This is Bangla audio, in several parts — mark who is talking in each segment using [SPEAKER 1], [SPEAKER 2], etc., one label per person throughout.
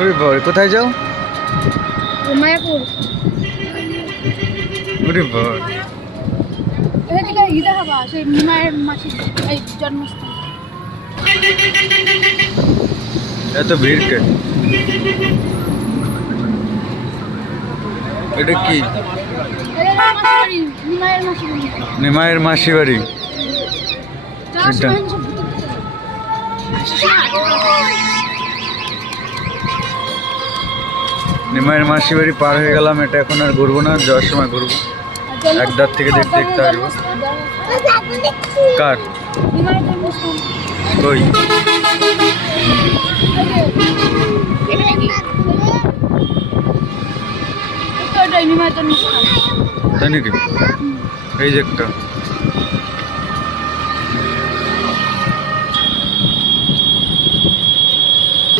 [SPEAKER 1] ওরে বাবা কোথায় যাও?
[SPEAKER 2] মায়াপুর
[SPEAKER 1] ওরে বাবা
[SPEAKER 2] এখান থেকে ইদা হবা সেই নিমায়ের মাসির এই জন্মস্থান।
[SPEAKER 1] এত ভিড় কে এটা কি?
[SPEAKER 2] এটা নিমায়ের
[SPEAKER 1] মাসি বাড়ি এটা। নিমায়ের মাসি বাড়ি পার হয়ে গেলাম, এটা এখন আর ঘুরবো না, যাওয়ার সময় ঘুরবো। এক ধার থেকে দেখতে দেখতে আসব। কার? তাই নাকি? এই যে একটা।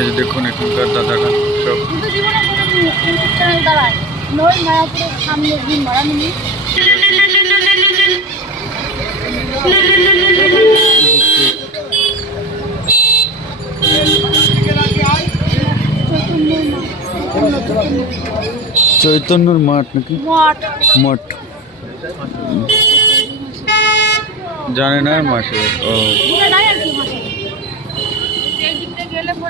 [SPEAKER 1] এই যে দেখুন এখানকার দাদারা সব। চৈতন্যর মাঠ নাকি?
[SPEAKER 2] মঠ।
[SPEAKER 1] মঠ। জানে না মাসি? ও
[SPEAKER 2] ঘুরে নাই আর কি মাসে এই দিকটা গেলে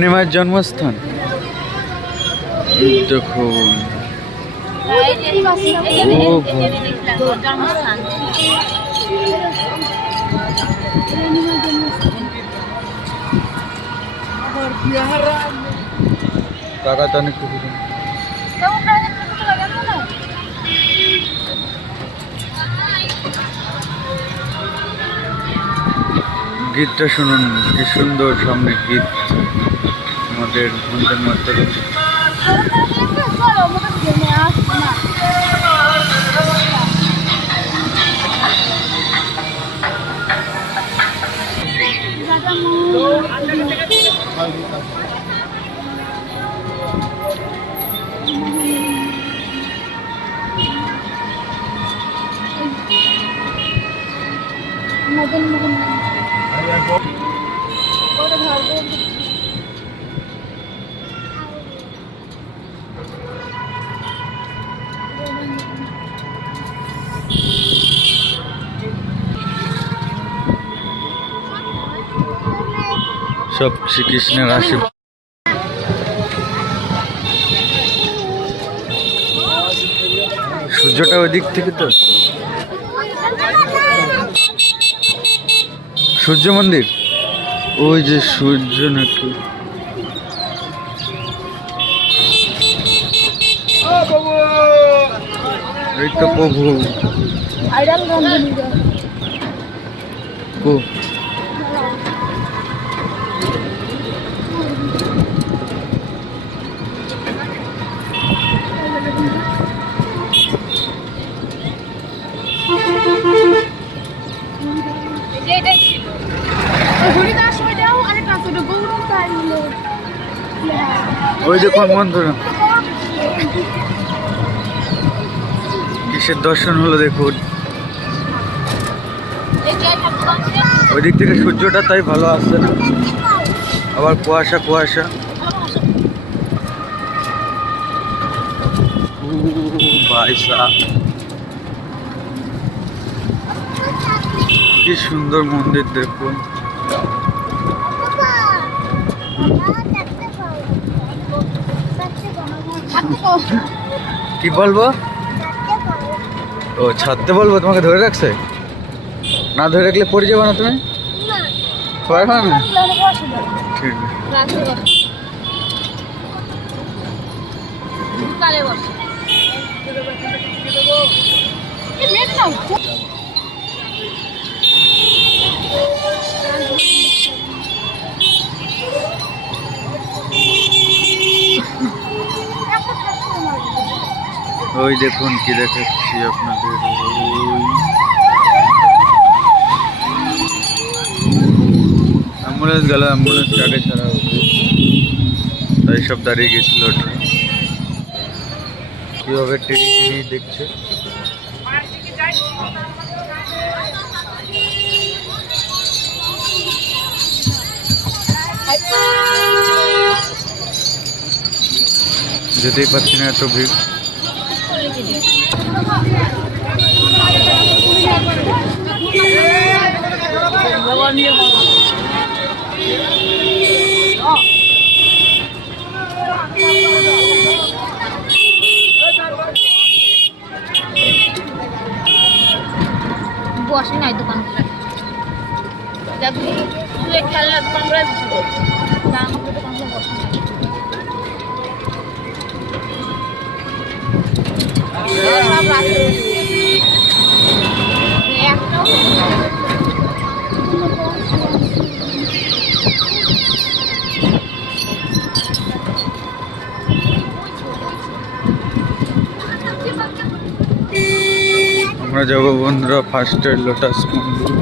[SPEAKER 2] এটা নিমায়ের জন্মস্থান
[SPEAKER 1] তো অনেক? গীতটা শুনুন কি সুন্দর সামনে গীত। আমাদের বন্ধুর মাধ্যমে
[SPEAKER 2] চলো আমাকে
[SPEAKER 1] সব শ্রীকৃষ্ণের আশীর্বাদ। সূর্যটা ওই দিক থেকে তো। সূর্য মন্দির? ওই যে সূর্য নাকি। এই তো প্রভু।
[SPEAKER 2] আইডাল
[SPEAKER 1] দেখুন বন্ধুরা। কিসের দর্শন হলো দেখুন। ওই দিক থেকে সূর্যটা তাই ভালো আসছে না। আবার কুয়াশা কুয়াশা। কি সুন্দর মন্দির দেখুন। কি বলব? ও ছাড়তে বলব, তোমাকে ধরে রাখছে? না ধরে রাখলে পড়ে যাবে না তুমি? পারবে না? ঠিক আছে। ওই দেখুন কি দেখাচ্ছি আপনাদের, ওই। অ্যাম্বুলেন্স গেল, অ্যাম্বুলেন্স আগে ছাড়া হতো তাই সব দাঁড়িয়ে গেছিল কীভাবে টেনে দেখছে? যেতেই পারছি না এত ভিড়।
[SPEAKER 2] বসে নাই দোকান। করে খেলনা দোকান করে তা দোকান বসে নাই। সব
[SPEAKER 1] আমরা যাব বন্ধুরা ফার্স্টের লোটাস মন্দির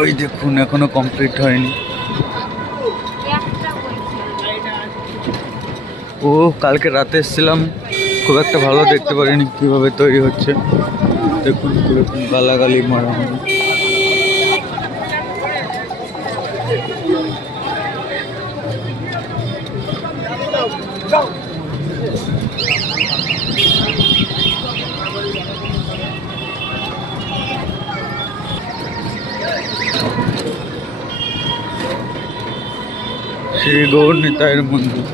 [SPEAKER 1] ওই দেখুন, এখনও কমপ্লিট হয়নি। ও, কালকে রাতে এসেছিলাম। খুব একটা ভালো দেখতে পারিনি কীভাবে তৈরি হচ্ছে। দেখুন গালাগালি মারা গৌর নিতাইয়ের মন্দির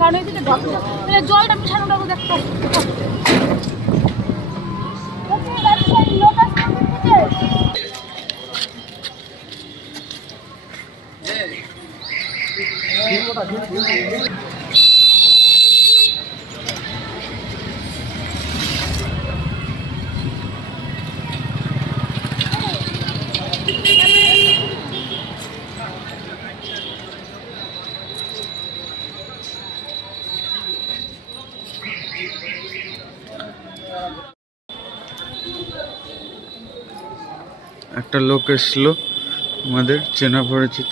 [SPEAKER 2] মানে জলটা
[SPEAKER 1] একটা লোক এসলো আমাদের চেনা পরিচিত।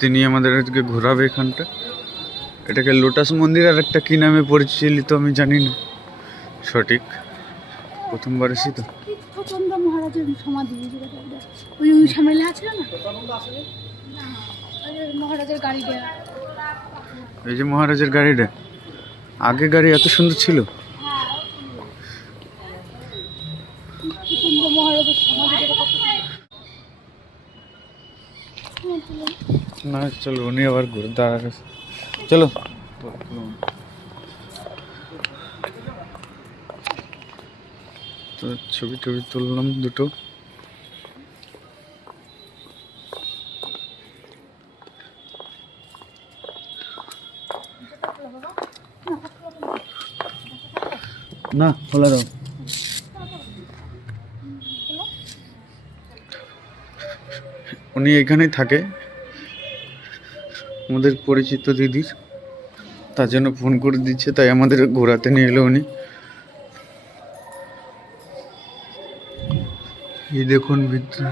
[SPEAKER 1] তিনি আমাদের আজকে ঘোরাবে এখানটা। এটাকে লোটাস মন্দির আর একটা কী নামে পরিচালিত আমি জানি না। সঠিক? প্রথমবার এসি তো।
[SPEAKER 2] মহারাজের সমাধি ওই ওই সামনে আছে না? মহারাজের গাড়িটা।
[SPEAKER 1] এই যে মহারাজের গাড়িটা। আগে গাড়ি এত সুন্দর ছিল
[SPEAKER 2] প্রচণ্ড মহারাজের সমাধি যেটা কত
[SPEAKER 1] না চলো উনি আবার ঘুরে দাঁড়াবে চলো। ছবি টবি তুললাম দুটো। না খোলা দাও। উনি এখানেই থাকে। আমাদের পরিচিত দিদির। তার জন্য ফোন করে দিচ্ছে, তাই আমাদের ঘোরাতে নিয়ে এলো উনি। এই দেখুন ভিতরে,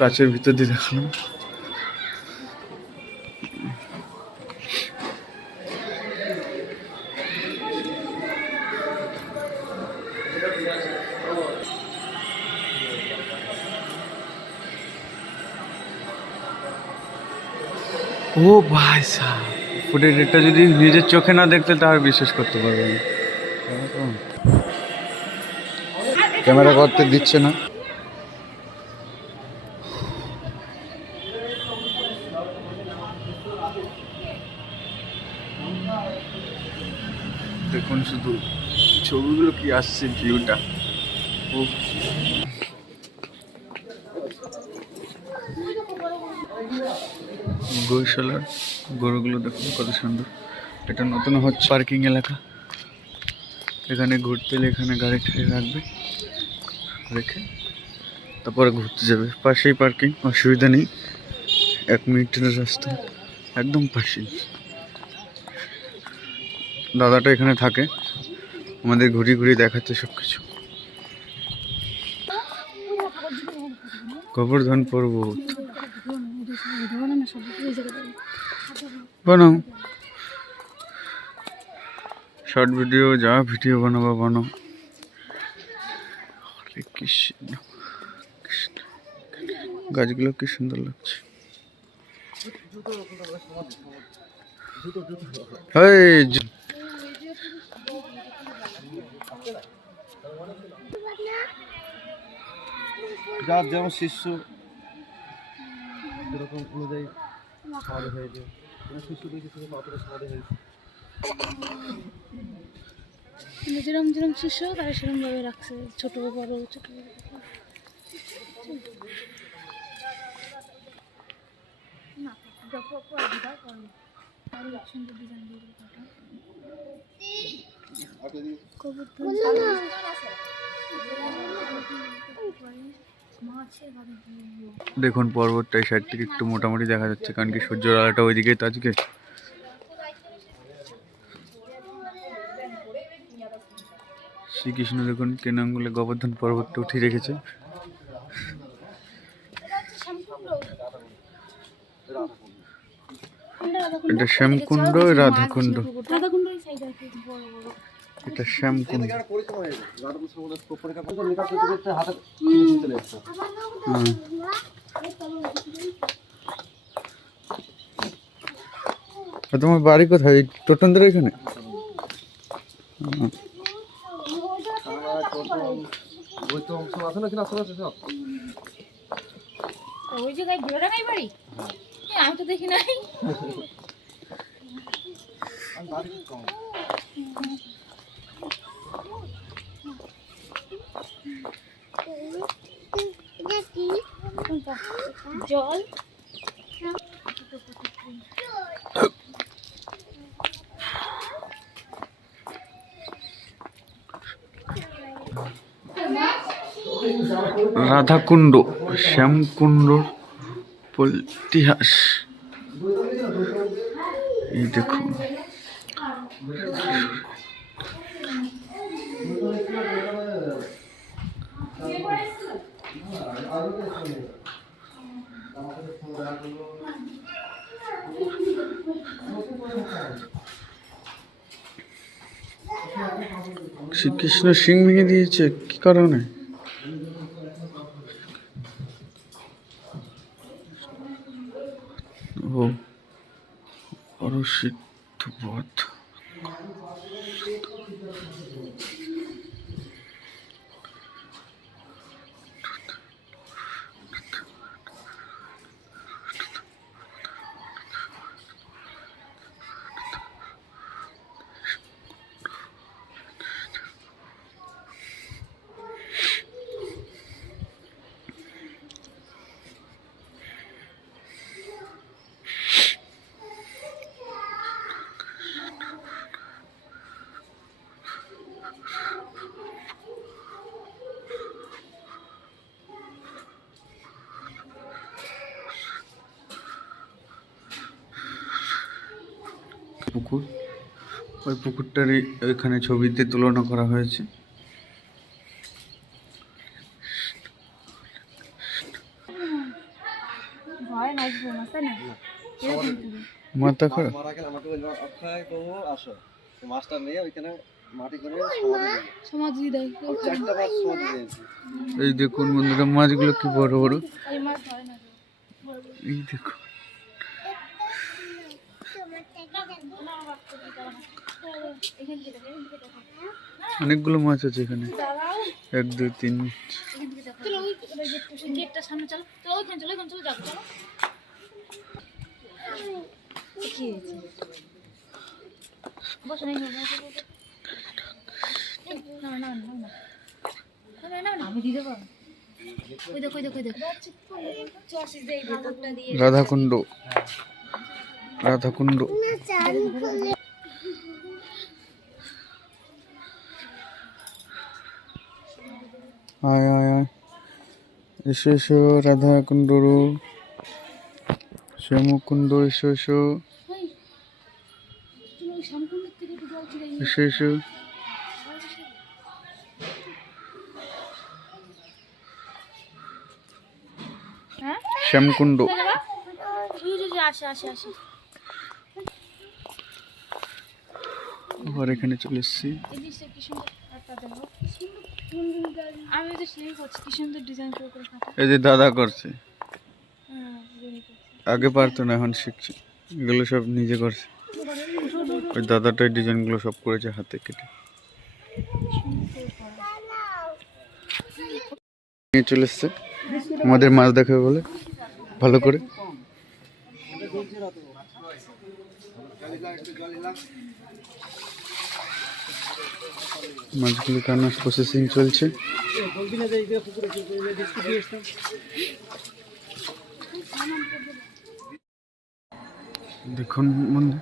[SPEAKER 1] কাছের ভিতর দিয়ে দেখালাম। ও ভাই সাহেব ফুটেজটা যদি নিজের চোখে না দেখতে তাহলে বিশ্বাস করতে পারবে না। ক্যামেরা করতে দিচ্ছে না। দেখুন শুধু ছবিগুলো কি আসছে ভিউটা। ও গৌশালার গরুগুলো দেখুন কত সুন্দর। এটা নতুন হচ্ছে পার্কিং এলাকা। এখানে ঘুরতে এলে এখানে গাড়ি ঠেলে রাখবে, রেখে তারপরে ঘুরতে যাবে। পাশেই পার্কিং, অসুবিধা নেই। এক মিনিটের রাস্তা, একদম পাশেই। দাদাটা এখানে থাকে, আমাদের ঘুরি ঘুরি দেখাচ্ছে সব কিছু গোবর্ধন পর্বত। বানাও। শর্ট ভিডিও যা ভিডিও বানাবো বানাও। হরে কৃষ্ণ কৃষ্ণ। গাছগুলো কি সুন্দর লাগছে। এই
[SPEAKER 3] যার যেমন শিষ্য সেরকম অনুযায়ী সমাধি হয়েছে যেরম
[SPEAKER 2] মানে যেরকম যেরকম শিষ্য তারা সেরকম ভাবে রাখছে ছোট বড় ছোট বড়।
[SPEAKER 1] দেখুন, পর্বতটা এই সাইড থেকে একটু মোটামুটি দেখা যাচ্ছে, কারণ কি সূর্যের আলোটা ওইদিকেই তো আজকে। শ্রীকৃষ্ণ দেখুন কেন আঙ্গুলে গোবর্ধন পর্বতটা উঠিয়ে রেখেছে। এটা শ্যামকুণ্ড, রাধাকুণ্ড?
[SPEAKER 2] রাধাকুণ্ড
[SPEAKER 1] এটা। আর তোমার বাড়ি কোথায়? টোটনদের এখানে।
[SPEAKER 3] ওই
[SPEAKER 2] জায়গায় ঘোড়াডাঙ্গাই বাড়ি? এ, আমি তো দেখি নাই। জল।
[SPEAKER 1] রাধাকুণ্ড শ্যামকুণ্ডর ইতিহাস এই দেখুন। শ্রীকৃষ্ণ সিং ভেঙে দিয়েছে কি কারণে? ও অরসিদ্ধ বধ। পুকুর। ওই পুকুরটারই ওইখানে ছবিতে তুলনা করা হয়েছে।
[SPEAKER 2] হয়।
[SPEAKER 1] মাথা খারাপ।
[SPEAKER 3] মারা গেলে আমাকে বলল অক্ষয় তো আসো। মাছটা নিয়ে ওইখানে
[SPEAKER 1] এই দেখুন বন্ধুরা মাছগুলো কি বড় বড়?
[SPEAKER 2] এই মাছ হয় না
[SPEAKER 1] এই দেখুন
[SPEAKER 2] এখান থেকে দেখো, এখান থেকে দেখো।
[SPEAKER 1] অনেকগুলো মাছ আছে এখানে। এক দুই তিন।
[SPEAKER 2] এখান থেকে দেখো। চলো ওই ওই গেটটা ওই গেটটার সামনে চলো চলো ওইখানে চলো ওইখানে চলো যাব চলো কি হয়েছে বসো নাই বসো বসো এই, না না না না না না না আমি দিয়ে দেবো ওই দেখো ওই দেখো ওই দেখো চসিস দেই ভেতরটা দিয়ে
[SPEAKER 1] রাধাকুণ্ড রাধাকুণ্ড আয় আয় আয়। এসো এসো রাধাকুণ্ড শ্যামকুণ্ড এসো এসো। এসো এসো।
[SPEAKER 2] হ্যাঁ?
[SPEAKER 1] শ্যামকুণ্ড।
[SPEAKER 2] আসে আসে আসে।
[SPEAKER 1] আবার এখানে চলে এসেছি।
[SPEAKER 2] এই করছি
[SPEAKER 1] যে দাদা করছে।
[SPEAKER 2] হ্যাঁ good.
[SPEAKER 1] আগে পারতো না এখন শিখছে। এগুলো সব নিজে করছে। ওই দাদাটাই ডিজাইনগুলো সব করেছে হাতে কেটে। নিয়ে চলে এসছে। আমাদের মাছ দেখাবে বলে। ভালো করে। মাছগুলো টানার প্রসেসিং চলছে? দেখুন বন্ধু,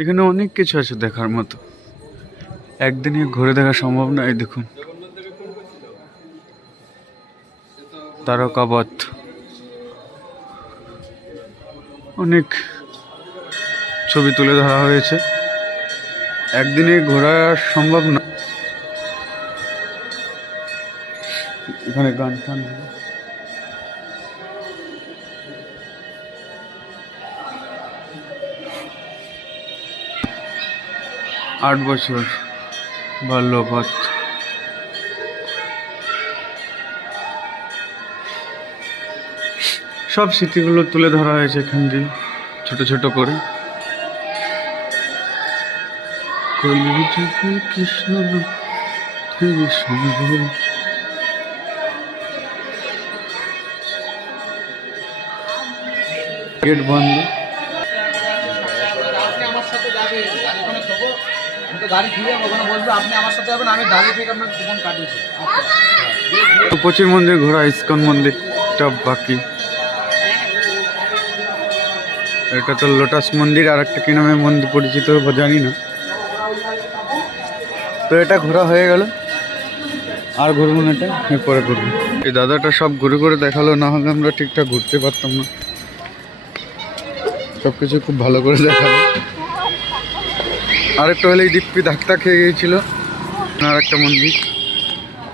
[SPEAKER 1] এখানে অনেক কিছু আছে দেখার মতো। একদিনে ঘুরে দেখা সম্ভব না, এই দেখুন। তারকাবত অনেক ছবি তুলে ধরা হয়েছে। একদিনে ঘোরা সম্ভব না। এখানে গান টান। আট বছর বাল্যপথ সব স্মৃতিগুলো তুলে ধরা হয়েছে এখান দিয়ে, ছোট ছোট করে কলিযুগে কৃষ্ণ সম্ভব
[SPEAKER 3] কাটিয়েছি।
[SPEAKER 1] তো প্রচুর মন্দির ঘোরা ইস্কন মন্দিরটা বাকি। এটা তো লোটাস মন্দির আর একটা কি নামে মন্দির পরিচিত জানি না। তো এটা ঘোরা হয়ে গেল। আর ঘুরবো না এটা এরপরে ঘুরবো। এই দাদাটা সব ঘুরে ঘুরে দেখাল না হলে আমরা ঠিকঠাক ঘুরতে পারতাম না। সব কিছু খুব ভালো করে দেখাল। আরেকটা হলে এই দিপ্পি ধাক্কা খেয়ে গিয়েছিল, আর একটা মন্দির।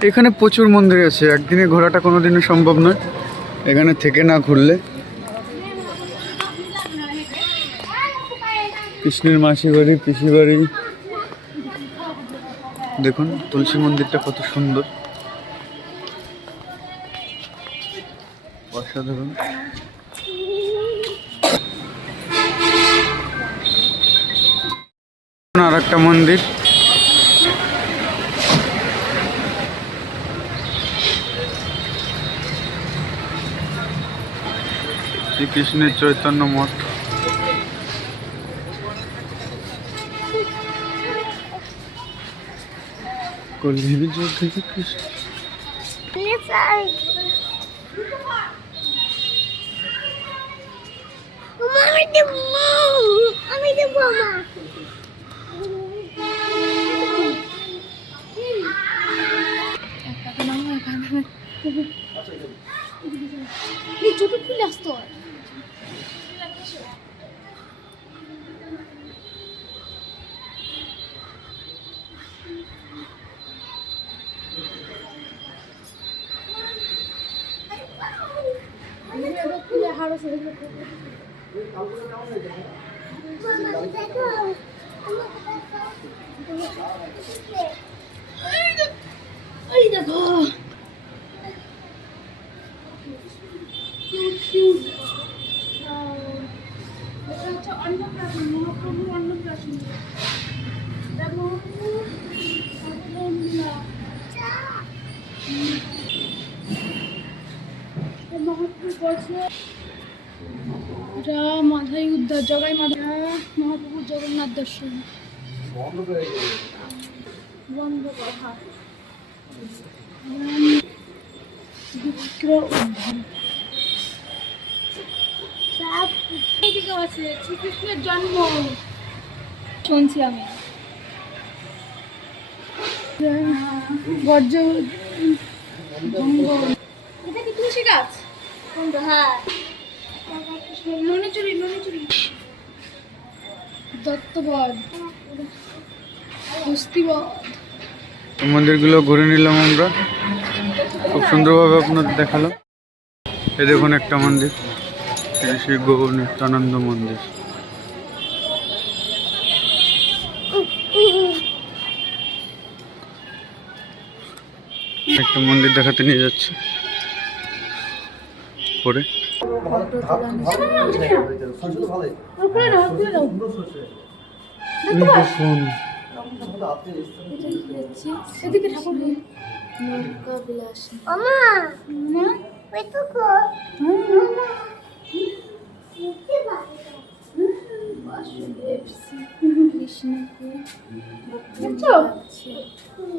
[SPEAKER 1] এখানে প্রচুর মন্দির আছে, একদিনে ঘোরাটা কোনো দিনও সম্ভব নয়। এখানে থেকে না ঘুরলে। কৃষ্ণের মাসি বাড়ি, পিসি বাড়ি। দেখুন, তুলসী মন্দিরটা কত সুন্দর। অসাধারণ আর একটা মন্দির। শ্রীকৃষ্ণের চৈতন্য মঠ। কৃষ্ণ।
[SPEAKER 2] আমি দেবো আমি দেবো মা। খুলে আসতো খুলে পাহাড় আছে দেখো এই দেখো কিউট কিউট এটা হচ্ছে অন্নপ্রাশন মহাপ্রভু অন্নপ্রাশন এটা মহাপ্রভু অন্নপ্রাশন। এটা মহাপ্রভু বলছে এটা মাথায় উদ্ধার, জগাই মাথা। মহাপ্রভু জগন্নাথ দর্শন। বন্ধ কথা আছে, শ্রীকৃষ্ণের জন্ম। শুনছি আমি। কি তুলসী গাছ? ননিচুরি ননিচুরি দত্তবধ।
[SPEAKER 1] মন্দিরগুলো ঘুরে নিলাম আমরা। খুব সুন্দরভাবে আপনাদের দেখালাম। এই দেখুন একটা মন্দির। এটা শ্রী গৌর নিত্যানন্দ মন্দির। একটা মন্দির দেখাতে নিয়ে যাচ্ছে। পরে?
[SPEAKER 2] খুলে নাও খুলে নাও
[SPEAKER 1] দেখুন
[SPEAKER 2] এদিকে ঠাকুর নেই নৌকা বিলাস আমা মা ওই তো কো দেখছ?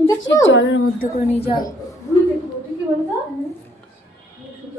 [SPEAKER 2] দেখছ জলের মধ্যে করে নিয়ে যাও। কি বলতো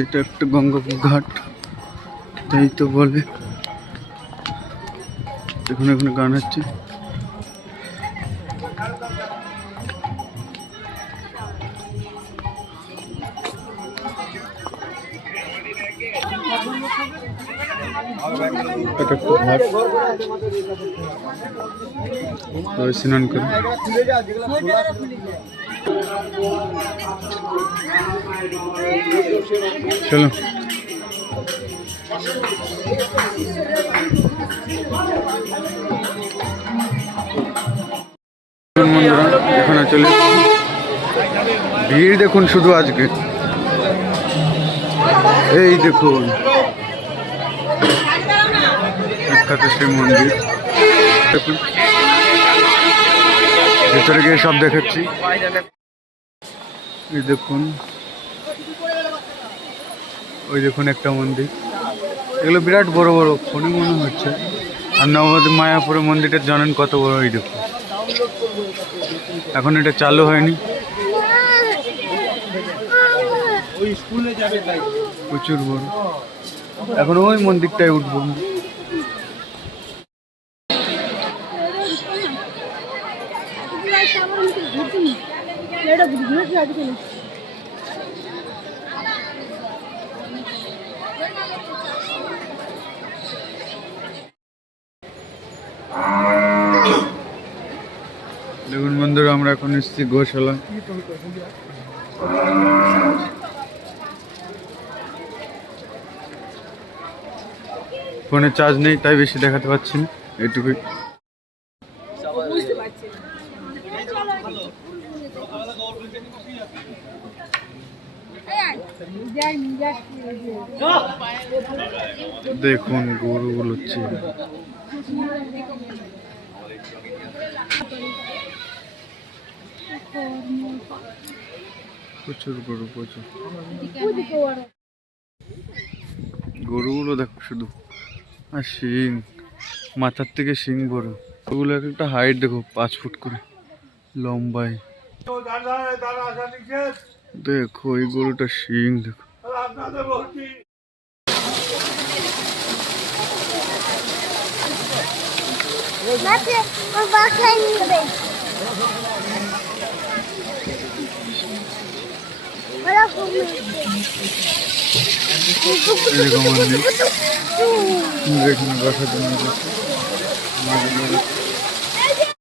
[SPEAKER 1] এটা একটা গঙ্গাপুর ঘাট তাই তো বলে। এখানে এখানে গান হচ্ছে। স্নান করে। চলো। বন্ধুরা, এখানে চলে ভিড় দেখুন শুধু আজকে। এই দেখুন। বিখ্যাত সেই মন্দির। দেখুন। ভেতরে গিয়ে সব দেখাচ্ছি। এই দেখুন। ওই দেখুন একটা মন্দির। এগুলো বিরাট বড় বড় ফোনে মনে হচ্ছে। আর নবদ্বীপ মায়াপুরের মন্দিরটা জানেন কত বড়, এই দেখুন। এখন এটা চালু হয়নি।
[SPEAKER 3] ওই
[SPEAKER 1] প্রচুর বড়। এখন ওই মন্দিরটায় উঠবো।
[SPEAKER 2] ডাস্টবিনে
[SPEAKER 1] দেখুন আমরা এখন এসেছি গোশালা। ফোনে চার্জ নেই তাই বেশি দেখাতে পারছি না। দেখুন গরুগুলো হচ্ছে। প্রচুর গরু, প্রচুর। গরুগুলো দেখো শুধু। আর শিং, মাথার থেকে শিং বড় ওগুলো একটা হাইট দেখো, পাঁচ ফুট করে লম্বাই দেখো, এই গরুটা শিং, দেখো। এরকম এখানে বসার জন্য